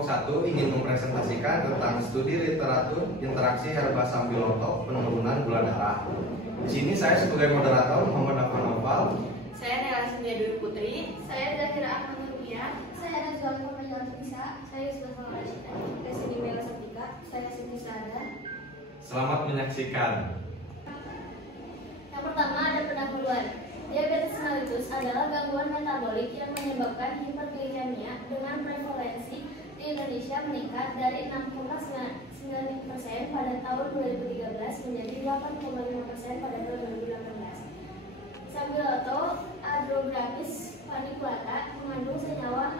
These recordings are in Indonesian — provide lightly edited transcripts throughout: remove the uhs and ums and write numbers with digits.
kelompok 1 ingin mempresentasikan tentang studi literatur interaksi herba sambiloto penurunan gula darah. Di sini saya sebagai moderator Muhammad Afan Noval. Saya Nela Sindia Dwi Putri. Saya Zahira Ahmad Nurbiah. Saya Nazwa Muhammad Bisa. Saya Yusuf Rashida. Saya Siti Mela Satika. Saya Siti Sada. Selamat menyaksikan. Yang pertama ada pendahuluan. Diabetes mellitus adalah gangguan metabolik yang menyebabkan hiperglikemia dengan prevalensi di Indonesia meningkat dari 6,9% pada tahun 2013 menjadi 8,5% pada tahun 2018. Sambiloto Adrographis paniculata mengandung senyawa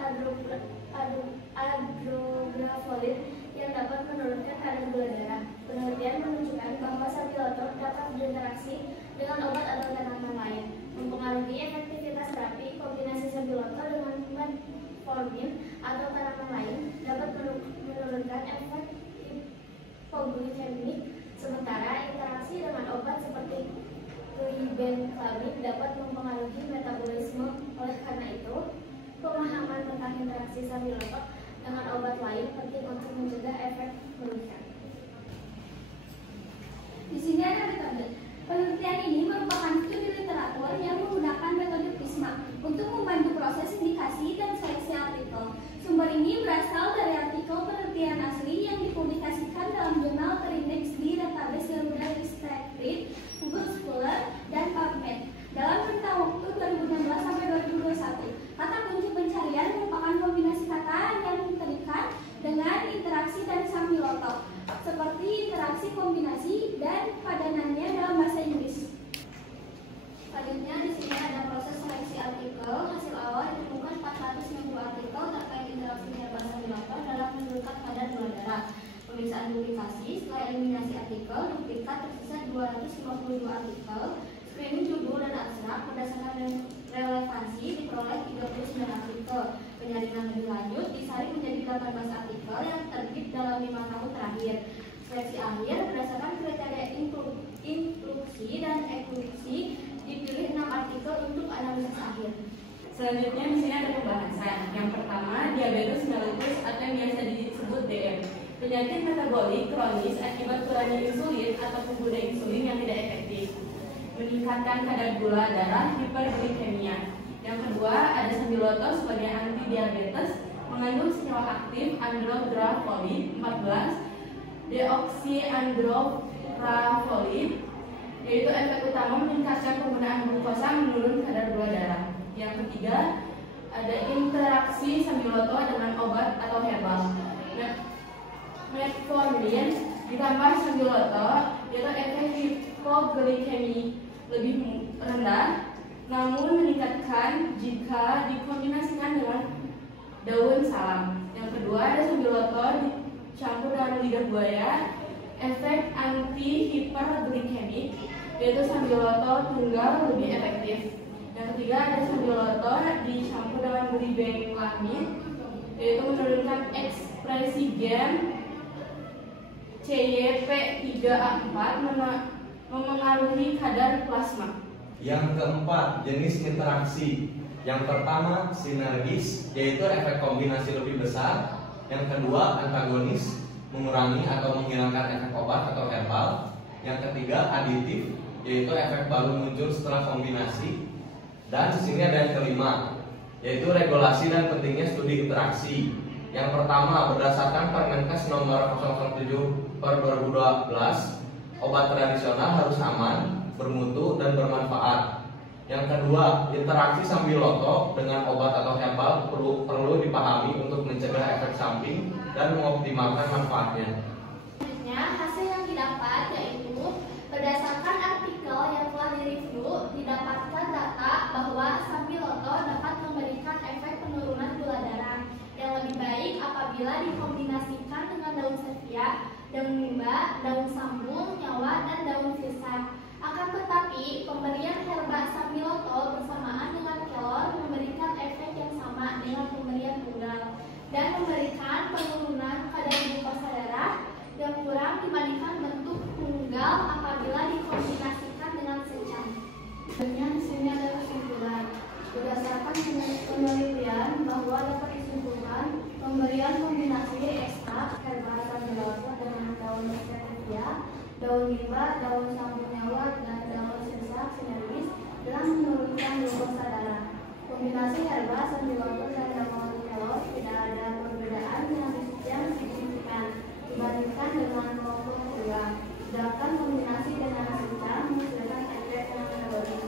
adrografolid yang dapat menurunkan kadar gula darah. Penelitian menunjukkan bahwa sambiloto dapat berinteraksi dengan obat atau tanaman lain, mempengaruhi efektivitas terapi. Kombinasi sambiloto dengan metformin atau tanaman lain dapat menurunkan efek hipoglikemik, sementara interaksi dengan obat seperti glibenclamid dapat mempengaruhi metabolisme. Oleh karena itu, pemahaman tentang interaksi sambiloto dengan obat lain penting untuk mencegah efek merugikan. Di sini ada metode. Penelitian ini merupakan studi literatur yang menggunakan metode PRISMA untuk membantu proses indikasi dan seleksi artikel. Sumber ini berasal dari artikel penelitian asli yang dipublikasikan dalam jurnal terindeks di database Garuda Restricted, Google Scholar, dan PubMed dalam rentang waktu 2016 sampai 2021. Kata kunci pencarian merupakan kombinasi kata yang terikat dengan interaksi dan sambiloto, seperti interaksi, kombinasi, dan padanannya dalam bahasa Inggris. Selanjutnya di sini ada proses seleksi artikel. Hasil awal ditemukan 490 artikel terkait interaksi herba sambiloto dalam menurunkan kadar gula darah. Pemeriksaan duplikasi setelah eliminasi artikel, duplikat tersisa 252 artikel. Screening judul dan abstrak berdasarkan relevansi diperoleh 39 artikel. Penyaringan lebih lanjut disaring menjadi 18 artikel yang terbit dalam 5 tahun terakhir. Seleksi akhir berdasarkan kriteria inklusi dan eksklusi dipilih 6 artikel untuk analisis akhir. Selanjutnya di sini ada pembahasan. Yang pertama, diabetes mellitus atau yang biasa disebut DM. Penyakit metabolik kronis akibat kurangnya insulin atau penggunaan insulin yang tidak efektif, meningkatkan kadar gula darah, hiperglikemia. Yang kedua, ada sambiloto sebagai anti diabetes, mengandung senyawa aktif andrografolid 14, deoksiandrografolid, yaitu efek utama meningkatkan penggunaan glukosa, menurun kadar gula darah. Yang ketiga, ada interaksi sambiloto dengan obat atau herbal. Metformin ditambah sambiloto, yaitu efek hipoglikemi lebih rendah, namun meningkatkan jika dikombinasikan dengan daun salam. Yang kedua, ada sambiloto dicampur dengan lidah buaya, efek anti hiperglikemik, yaitu sambiloto tunggal lebih efektif. Yang ketiga, ada sambiloto dicampur dengan glibenclamid, yaitu menurunkan ekspresi gen CYP3A4, memengaruhi kadar plasma. Yang keempat, jenis interaksi. Yang pertama, sinergis, yaitu efek kombinasi lebih besar. Yang kedua, antagonis, mengurangi atau menghilangkan efek obat atau herbal. Yang ketiga, aditif, yaitu efek baru muncul setelah kombinasi. Dan di sini ada yang kelima, yaitu regulasi dan pentingnya studi interaksi. Yang pertama, berdasarkan Permenkes nomor 007/2012, obat tradisional harus aman, bermutu, dan bermanfaat. Yang kedua, interaksi sambiloto dengan obat atau herbal perlu dipahami untuk mencegah efek samping dan mengoptimalkan manfaatnya. Selanjutnya, hasil yang didapat yaitu berdasarkan artikel yang telah direview, didapatkan data bahwa sambiloto dapat memberikan efek penurunan gula darah yang lebih baik apabila dikombinasikan dengan daun stevia, daun mimba, daun sambung, nyawa, dan daun filsa. Akan tetapi, pemberian herba sambiloto bersamaan dengan kelor memberikan efek yang sama dengan pemberian tunggal dan memberikan penurunan kadar glukosa darah yang kurang dibandingkan bentuk tunggal apabila dikombinasikan dengan secang. Sebenarnya di sini ada kesimpulan. Berdasarkan penelitian bahwa dapat disimpulkan pemberian kombinasi limba, daun sampul nyawa, dan daun sesak sinergis dalam menurunkan glukosa darah. Kombinasi herba sambiloto dan damoxelor tidak ada perbedaan yang signifikan dibandingkan dengan kelompok kedua. Sedangkan kombinasi dengan senca menghasilkan efek yang metabolis.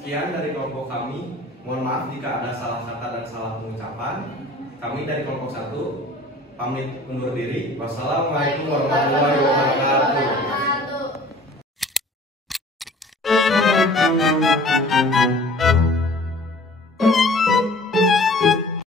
Sekian dari kelompok kami. Mohon maaf jika ada salah kata dan salah pengucapan. Kami dari kelompok 1 pamit undur diri. Wassalamualaikum warahmatullahi wabarakatuh.